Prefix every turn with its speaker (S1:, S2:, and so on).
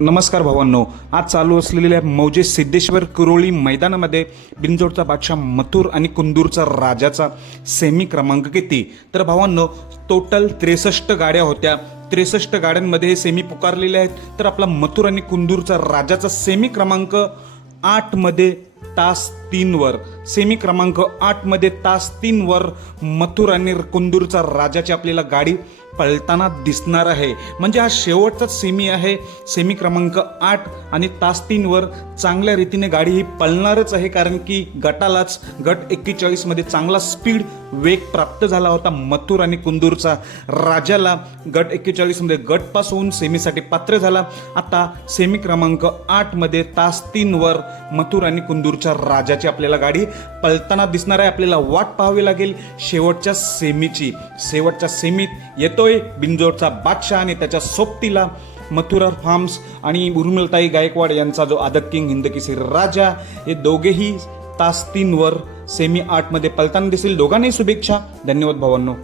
S1: नमस्कार भावांनो. आज चालू असलेल्या मौजे सिद्धेश्वर कुरोळी मैदानामध्ये बिंजोडचा बादशाह मथुर आणि कुंदूरचा राजाचा सेमी क्रमांक किती? तर भावांनो टोटल त्रेसष्ट गाड्या होत्या. त्रेसष्ट गाड्यांमध्ये हे सेमी पुकारलेले आहेत. तर आपला मथुर आणि कुंदूरचा राजाचा सेमी क्रमांक आठमध्ये तास तीनवर. सेमी क्रमांक आठमध्ये तास तीनवर मथुर आणि कुंदूरचा राजाची आपल्याला गाडी पळताना दिसणार आहे. म्हणजे हा शेवटचाच सेमी आहे. सेमी क्रमांक आठ आणि तास तीनवर चांगल्या रीतीने गाडी ही पळणारच आहे. कारण की गटालाच गट एक्केचाळीसमध्ये चांगला स्पीड वेग प्राप्त झाला होता मथुर आणि कुंदूरचा. राजाला गट एक्केचाळीसमध्ये गट पास होऊन सेमीसाठी पात्र झाला. आता सेमी क्रमांक आठमध्ये तास तीनवर मथुर आणि कुंदूरच्या राजाची आपल्याला गाडी पळताना दिसणार आहे आपल्याला वाट पाहावी लागेल. शेवटच्या सेमीची शेवटच्या सेमीत येतोय बिंजोरचा बादशाह आणि त्याच्या सोबतीला मथुरा फार्म्स आणि उर्मिलताई गायकवाड यांचा जो आदत किंग हिंदकेसरी राजा हे दोघेही तास तीनवर सेमी आठमध्ये पळताना दिसेल. दोघांनाही शुभेच्छा. धन्यवाद भावांनो.